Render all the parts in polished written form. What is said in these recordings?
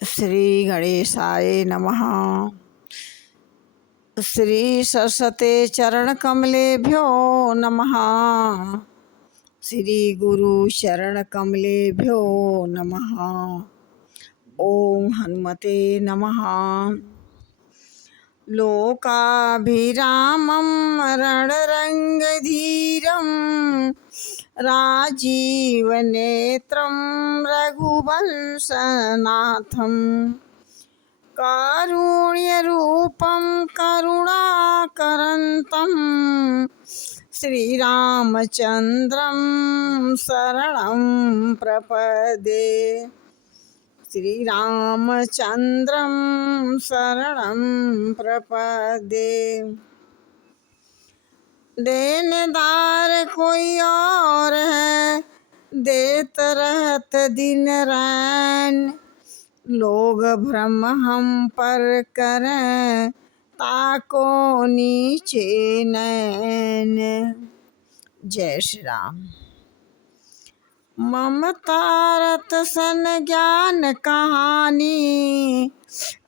श्री गणेशाय नमः। श्री सरस्वते चरण कमलेभ्यो नमः। श्री गुरु शरण कमलेभ्यो नमः। ओम हनुमते नमः। लोकाभिरामं रणरङ्गधीरं राजीवनेत्रं रघुवंशनाथं कारुण्यरूपं करुणाकरन्तं श्रीरामचन्द्रं शरणं प्रपदे। श्रीरामचन्द्रं शरणं प्रपदे। देनदार कोई और है, देत रहत दिन रैन। लोग भ्रम हम पर करें, ताको नीचे नैन। जय श्री राम। ममता रत सन ज्ञान कहानी,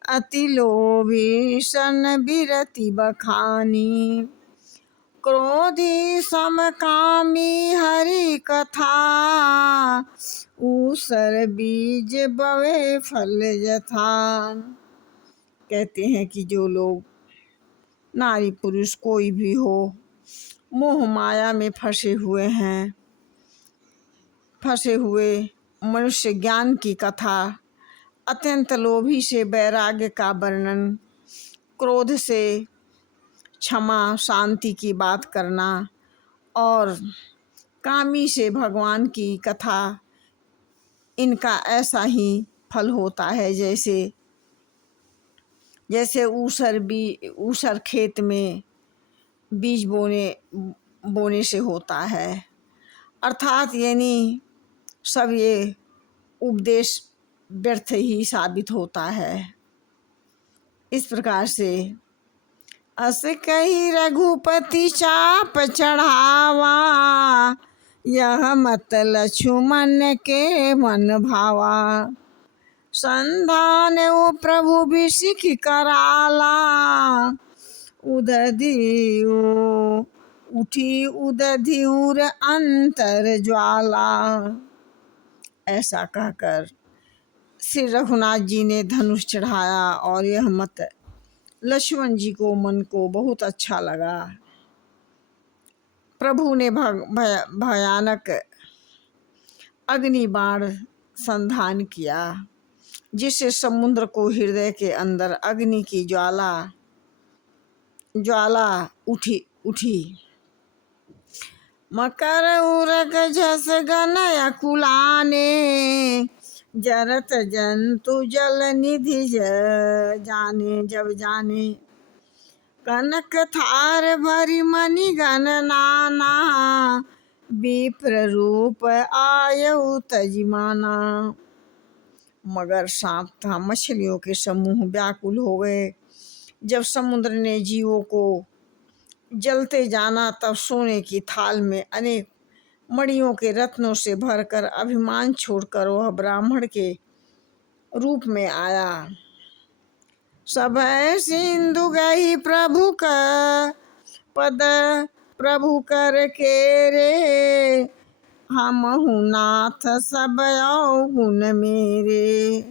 अति लोभी सन बिरति बखानी। क्रोधी समकामी हरि कथा, ऊसर बीज बवे फल यथा। कहते हैं कि जो लोग नारी पुरुष कोई भी हो, मोह माया में फंसे हुए मनुष्य ज्ञान की कथा, अत्यंत लोभी से वैराग्य का वर्णन, क्रोध से क्षमा शांति की बात करना और कामी से भगवान की कथा, इनका ऐसा ही फल होता है जैसे ऊसर खेत में बीज बोने से होता है। अर्थात यानी सब ये उपदेश व्यर्थ ही साबित होता है। इस प्रकार से अस कही रघुपति चाप चढ़ावा, यह मत लक्ष्मण के मन भावा। संधान वो प्रभु विसिख कराला, उठी उदधिउर अंतर ज्वाला। ऐसा कहकर श्री रघुनाथ जी ने धनुष चढ़ाया और यह मत लक्ष्मण जी को मन को बहुत अच्छा लगा। प्रभु ने भयानक अग्नि बाण संधान किया, जिससे समुद्र को हृदय के अंदर अग्नि की ज्वाला उठी। मकर उरग झस गन अकुलाने, जरत जंतु जल निधि जाने। कनक थार भरी मणि गण नाना, विप्र रूप आयु तजिमाना। मगर सांप था, मछलियों के समूह व्याकुल हो गए। जब समुद्र ने जीवों को जलते जाना, तब सोने की थाल में अनेक मणियों के रत्नों से भरकर अभिमान छोड़कर वह ब्राह्मण के रूप में आया। सब सिंधु गई प्रभु का पद, प्रभु कर के रे। हम नाथ सब अवगुण मेरे,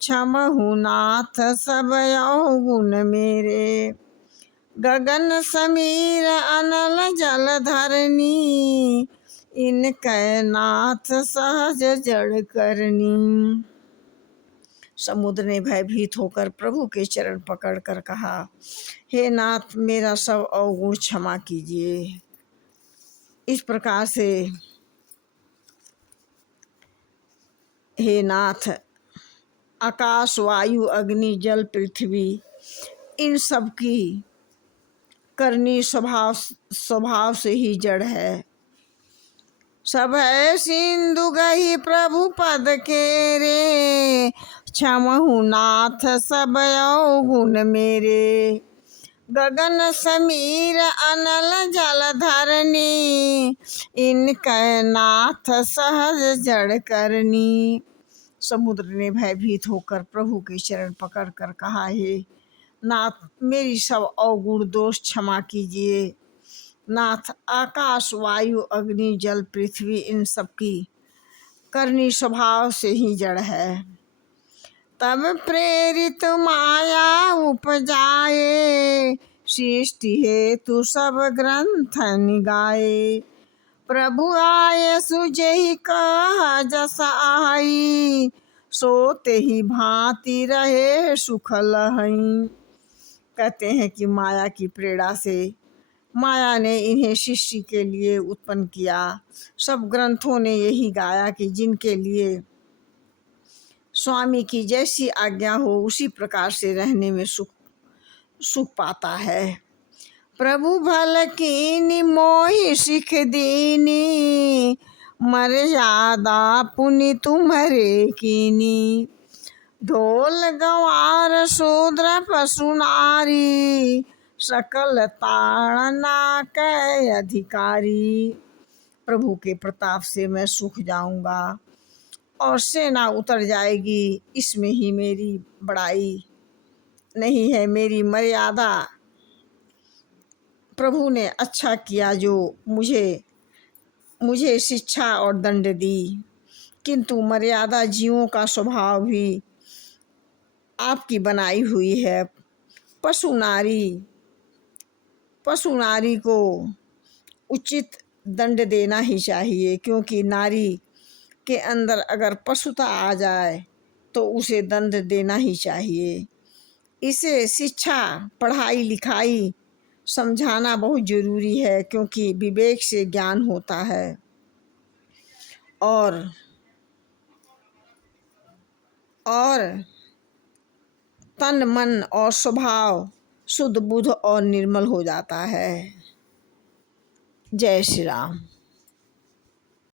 क्षम नाथ सब अवगुण मेरे। गगन समीर अनल जल धरनी, इनके नाथ सहज जड़ करनी। समुद्र ने भयभीत होकर प्रभु के चरण पकड़कर कहा, हे नाथ, मेरा सब अवगुण क्षमा कीजिए। इस प्रकार से हे नाथ, आकाश वायु अग्नि जल पृथ्वी, इन सब की करनी स्वभाव से ही जड़ है। सब सिंधु गही प्रभु पद के रे, क्षमहु नाथ सब अवगुण मेरे। गगन समीर अनल जल धरनी, इनके नाथ सहज जड़ करनी। समुद्र ने भयभीत होकर प्रभु के चरण पकड़कर कहा, हे नाथ, मेरी सब अवगुण दोष क्षमा कीजिए। नाथ, आकाश, वायु, अग्नि, जल, पृथ्वी, इन सब की करनी स्वभाव से ही जड़ है। तब प्रेरित माया उपजाए, सृष्टि हेतु सब ग्रंथ निगाए। प्रभु आए सुजहि कह जस आई, सोते ही भांति रहे सुख लहई। कहते हैं कि माया की प्रेरणा से माया ने इन्हें सृष्टि के लिए उत्पन्न किया। सब ग्रंथों ने यही गाया कि जिनके लिए स्वामी की जैसी आज्ञा हो उसी प्रकार से रहने में सुख पाता है। प्रभु भल कीनी मोहि सिख दीनी, मर्यादा पुनि तुम्हारे कीनी। ढोल गंवार शूद्र पशु नारी, सकल ताड़ना कै अधिकारी। प्रभु के प्रताप से मैं सूख जाऊंगा और सेना उतर जाएगी, इसमें ही मेरी बड़ाई नहीं है, मेरी मर्यादा। प्रभु ने अच्छा किया जो मुझे शिक्षा और दंड दी, किंतु मर्यादा जीवों का स्वभाव भी आपकी बनाई हुई है। पशु नारी को उचित दंड देना ही चाहिए, क्योंकि नारी के अंदर अगर पशुता आ जाए तो उसे दंड देना ही चाहिए। इसे शिक्षा, पढ़ाई लिखाई समझाना बहुत जरूरी है, क्योंकि विवेक से ज्ञान होता है और तन, मन और स्वभाव शुद्ध बुद्ध और निर्मल हो जाता है। जय श्री राम।